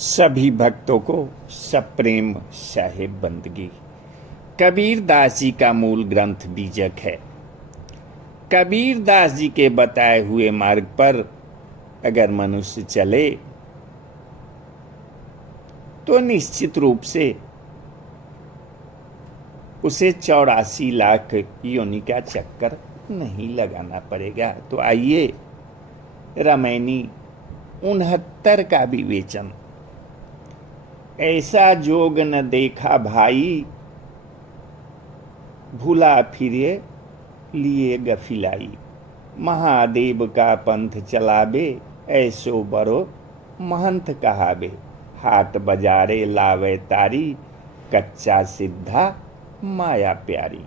सभी भक्तों को सप्रेम साहिब बंदगी। कबीर दास जी का मूल ग्रंथ बीजक है। कबीर दास जी के बताए हुए मार्ग पर अगर मनुष्य चले तो निश्चित रूप से उसे 84 लाख योनि का चक्कर नहीं लगाना पड़ेगा। तो आइए रामायणी 69 का विवेचन। ऐसा जोग न देखा भाई, भूला फिरे लिए गफिलाई। महादेव का पंथ चलाबे, ऐसो बरो महंत कहाबे। हाट बजारे लावे तारी, कच्चा सिद्धा माया प्यारी।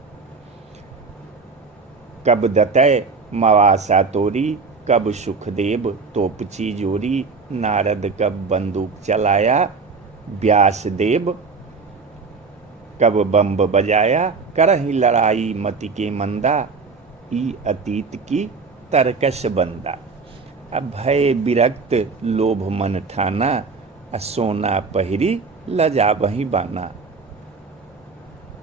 कब दतय मवासा तोरी, कब सुखदेव तोपची जोरी। नारद कब बंदूक चलाया, व्यास देव कब बम्ब बजाया। करही लड़ाई मति के मंदा, ई अतीत की तरकश बंदा। अब भय विरक्त लोभ मन ठाना, सोना पहिरी लजा वही बाना।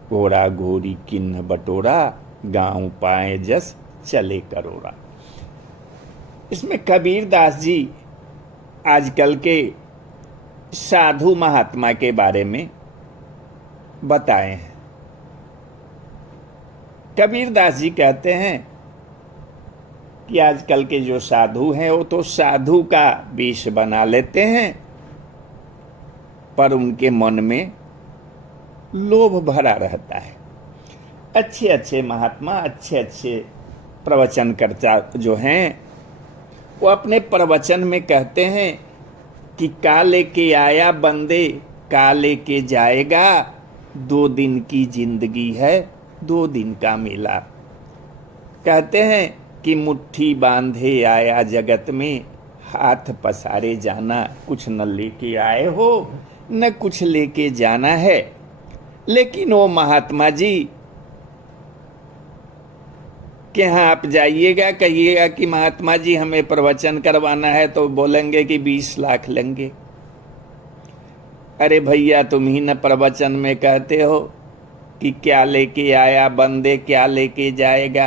घोड़ा घोड़ी किन्ह बटोरा, गांव पाए जस चले करोड़ा। इसमें कबीर दास जी आजकल के साधु महात्मा के बारे में बताए हैं। कबीर दास जी कहते हैं कि आजकल के जो साधु हैं वो तो साधु का वेश बना लेते हैं, पर उनके मन में लोभ भरा रहता है। अच्छे अच्छे महात्मा, अच्छे अच्छे प्रवचनकर्ता जो हैं वो अपने प्रवचन में कहते हैं कि का लेके आया बंदे, का लेके जाएगा। 2 दिन की जिंदगी है, 2 दिन का मेला। कहते हैं कि मुट्ठी बांधे आया जगत में, हाथ पसारे जाना। कुछ न लेके आए हो न कुछ लेके जाना है। लेकिन वो महात्मा जी के यहाँ आप जाइएगा, कहिएगा कि महात्मा जी हमें प्रवचन करवाना है, तो बोलेंगे कि 20 लाख लेंगे। अरे भैया, तुम ही न प्रवचन में कहते हो कि क्या लेके आया बंदे, क्या लेके जाएगा।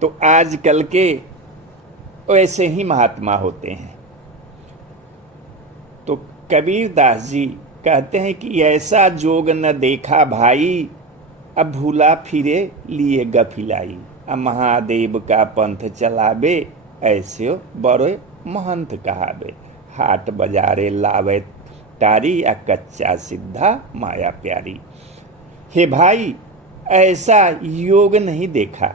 तो आजकल के ऐसे ही महात्मा होते हैं। तो कबीर दास जी कहते हैं कि ऐसा जोग न देखा भाई, अब भूला फिरे लिए गफिलाई। अब महादेव का पंथ चलाबे, ऐसे बड़े महंत कहाबे। हाट बजारे लावे तारी, या कच्चा सिद्धा माया प्यारी। हे भाई, ऐसा योग नहीं देखा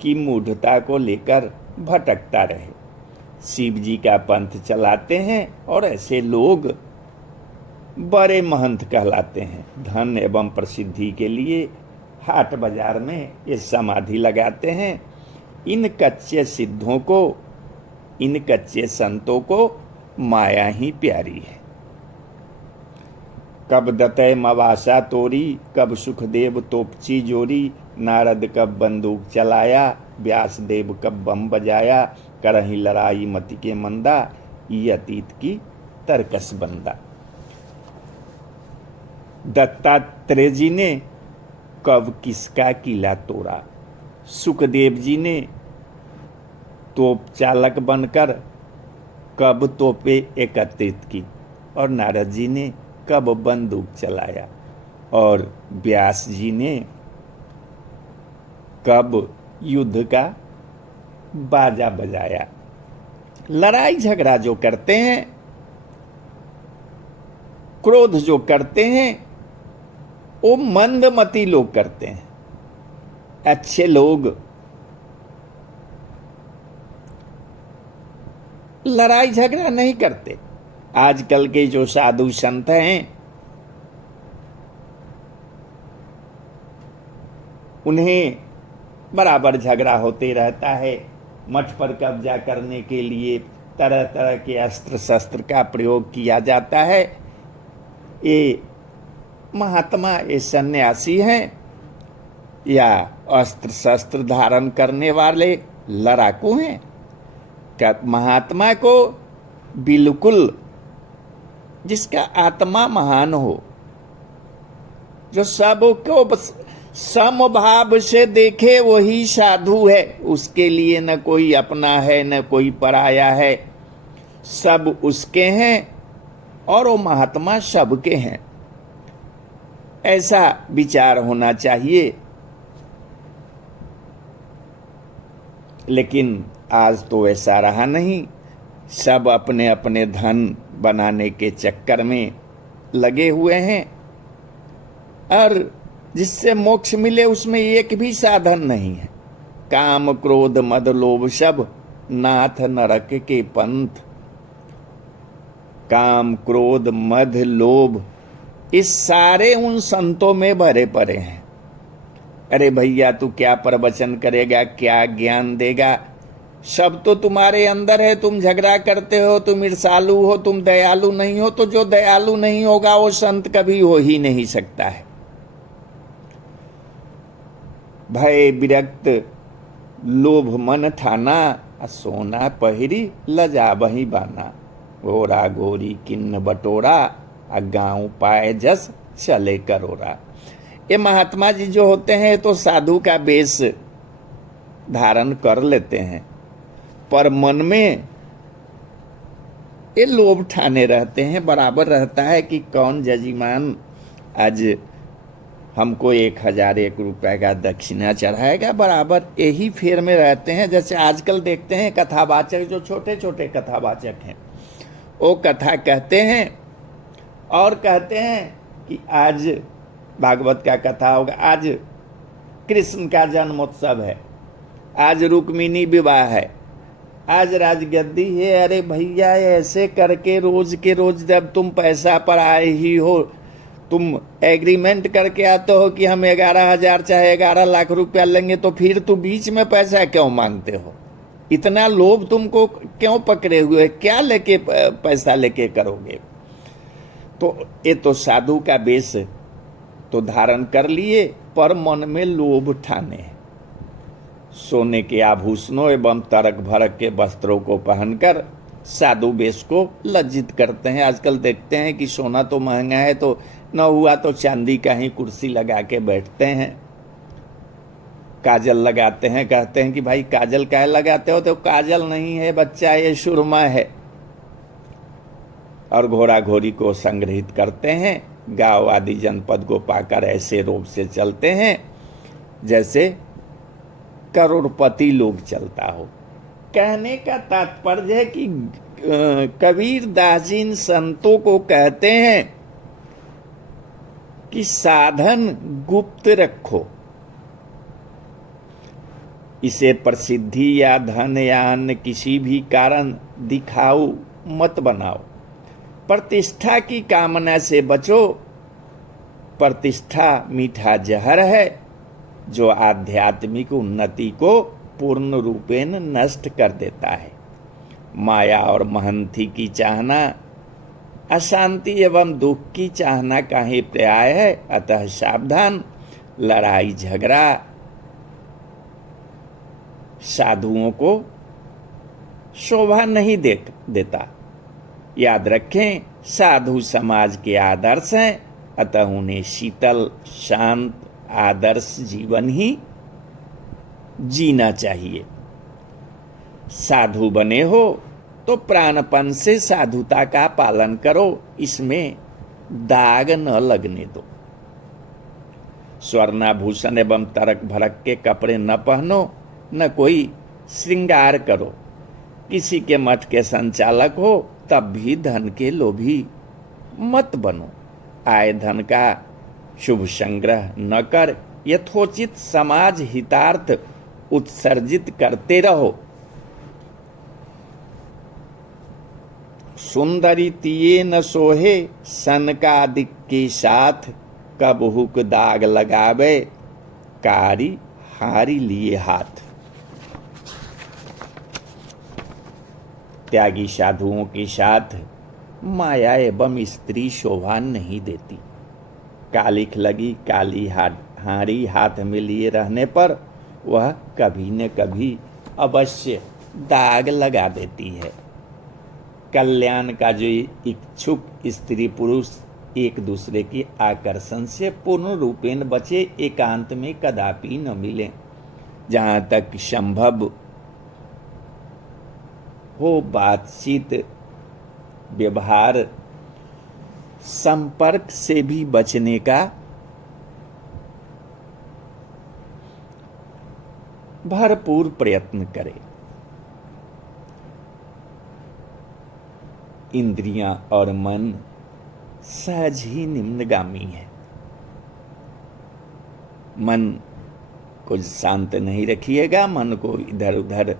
कि मूढ़ता को लेकर भटकता रहे। शिव जी का पंथ चलाते हैं और ऐसे लोग बड़े महंत कहलाते हैं। धन एवं प्रसिद्धि के लिए हाट बाजार में ये समाधि लगाते हैं। इन कच्चे सिद्धों को, इन कच्चे संतों को माया ही प्यारी है। कब दतय मवासा तोरी, कब सुखदेव तोपची जोरी। नारद कब बंदूक चलाया, व्यास देव कब बम बजाया। करही लड़ाई मति के मंदा, ये अतीत की तरकस बंदा। दत्तात्रेय जी ने कब किसका किला तोड़ा। सुखदेव जी ने तोप चालक बनकर कब तोपे एकत्रित की। और नारद जी ने कब बंदूक चलाया। और व्यास जी ने कब युद्ध का बाजा बजाया। लड़ाई झगड़ा जो करते हैं, क्रोध जो करते हैं, वो मंदमती लोग करते हैं। अच्छे लोग लड़ाई झगड़ा नहीं करते। आजकल के जो साधु संत हैं, उन्हें बराबर झगड़ा होते रहता है। मठ पर कब्जा करने के लिए तरह तरह के अस्त्र शस्त्र का प्रयोग किया जाता है। ये महात्मा, ये सन्यासी हैं या अस्त्र शस्त्र धारण करने वाले लड़ाकू हैं? क्या महात्मा को बिल्कुल, जिसका आत्मा महान हो, जो सबको समभाव से देखे, वही साधु है। उसके लिए न कोई अपना है न कोई पराया है, सब उसके हैं और वो महात्मा सबके हैं। ऐसा विचार होना चाहिए। लेकिन आज तो ऐसा रहा नहीं। सब अपने अपने धन बनाने के चक्कर में लगे हुए हैं और जिससे मोक्ष मिले उसमें एक भी साधन नहीं है। काम क्रोध मद लोभ सब नाथ नरक के पंथ। काम क्रोध मद लोभ इस सारे उन संतों में भरे पड़े हैं। अरे भैया, तू क्या प्रवचन करेगा, क्या ज्ञान देगा? सब तो तुम्हारे अंदर है। तुम झगड़ा करते हो, तुम ईर्षालु हो, तुम दयालु नहीं हो। तो जो दयालु नहीं होगा वो संत कभी हो ही नहीं सकता है। भय विरक्त लोभ मन ठाना, सोना पहिरी लजा बही बाना। घोरा घोरी किन्न बटोरा, गाँव पाए जस चले करोरा। ये महात्मा जी जो होते हैं तो साधु का वेश धारण कर लेते हैं, पर मन में ये लोभ ठाने रहते हैं। बराबर रहता है कि कौन जजीमान आज हमको 1001 रुपए का दक्षिणा चढ़ाएगा। बराबर यही फेर में रहते हैं। जैसे आजकल देखते हैं कथावाचक, जो छोटे छोटे कथावाचक हैं, वो कथा कहते हैं और कहते हैं कि आज भागवत का कथा होगा, आज कृष्ण का जन्मोत्सव है, आज रुक्मिणी विवाह है, आज राजगद्दी है। अरे भैया, ऐसे करके रोज के रोज जब तुम पैसा पर आए ही हो, तुम एग्रीमेंट करके आते हो कि हम 11,000 चाहे 11 लाख रुपया लेंगे, तो फिर तुम बीच में पैसा क्यों मांगते हो? इतना लोभ तुमको क्यों पकड़े हुए? क्या लेके पैसा लेके करोगे? तो ये तो साधु का वेश तो धारण कर लिए, पर मन में लोभ ठाने। सोने के आभूषणों एवं तरक भरक के वस्त्रों को पहनकर साधु वेश को लज्जित करते हैं। आजकल देखते हैं कि सोना तो महंगा है, तो न हुआ तो चांदी का ही कुर्सी लगा के बैठते हैं। काजल लगाते हैं, कहते हैं कि भाई काजल काहे लगाते हो? तो काजल नहीं है बच्चा, ये सुरमा है। और घोड़ा घोड़ी को संग्रहित करते हैं। गांव आदि जनपद को पाकर ऐसे रोब से चलते हैं जैसे करोड़पति लोग चलता हो। कहने का तात्पर्य है कि कबीर दास जी इन संतों को कहते हैं कि साधन गुप्त रखो, इसे प्रसिद्धि या धन या अन्य किसी भी कारण दिखाओ मत बनाओ। प्रतिष्ठा की कामना से बचो। प्रतिष्ठा मीठा जहर है जो आध्यात्मिक उन्नति को पूर्ण रूपेण नष्ट कर देता है। माया और महंती की चाहना अशांति एवं दुख की चाहना का ही पर्याय है। अतः सावधान। लड़ाई झगड़ा साधुओं को शोभा नहीं देता। याद रखें, साधु समाज के आदर्श हैं, अतः उन्हें शीतल शांत आदर्श जीवन ही जीना चाहिए। साधु बने हो तो प्राणपन से साधुता का पालन करो, इसमें दाग न लगने दो। स्वर्णाभूषण एवं तरक भरक के कपड़े न पहनो, न कोई श्रृंगार करो। किसी के मठ के संचालक हो तब भी धन के लोभी मत बनो। आय धन का शुभ संग्रह न कर यथोचित समाज हितार्थ उत्सर्जित करते रहो। सुंदरी तिये न सोहे सनकादिक के साथ, कब हुक दाग लगावे कारी हारी लिए हाथ। त्यागी साधुओं के साथ माया एवं स्त्री शोभा नहीं देती। कालिख लगी काली हारी हाथ में लिए रहने पर वह कभी न कभी अवश्य दाग लगा देती है। कल्याण का जो इच्छुक स्त्री पुरुष एक दूसरे के आकर्षण से पूर्ण रूपेण बचे, एकांत में कदापि न मिले। जहाँ तक संभव हो बातचीत, व्यवहार, संपर्क से भी बचने का भरपूर प्रयत्न करें। इंद्रियां और मन सहज ही निम्नगामी है। मन को शांत नहीं रखिएगा, मन को इधर उधर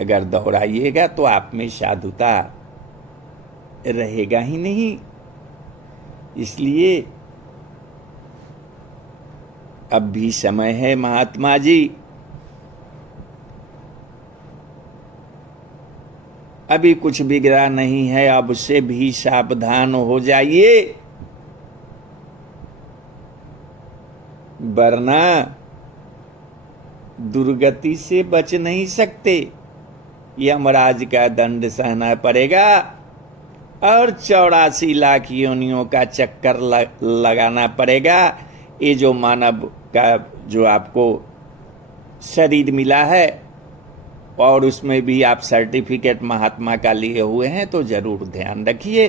अगर दौड़ाइएगा तो आप में साधुता रहेगा ही नहीं। इसलिए अब भी समय है महात्मा जी, अभी कुछ बिगड़ा नहीं है, अब से भी सावधान हो जाइए, वरना दुर्गति से बच नहीं सकते। यमराज का दंड सहना पड़ेगा और 84 लाख योनियों का चक्कर लगाना पड़ेगा। ये जो मानव का जो आपको शरीर मिला है और उसमें भी आप सर्टिफिकेट महात्मा का लिए हुए हैं, तो जरूर ध्यान रखिए।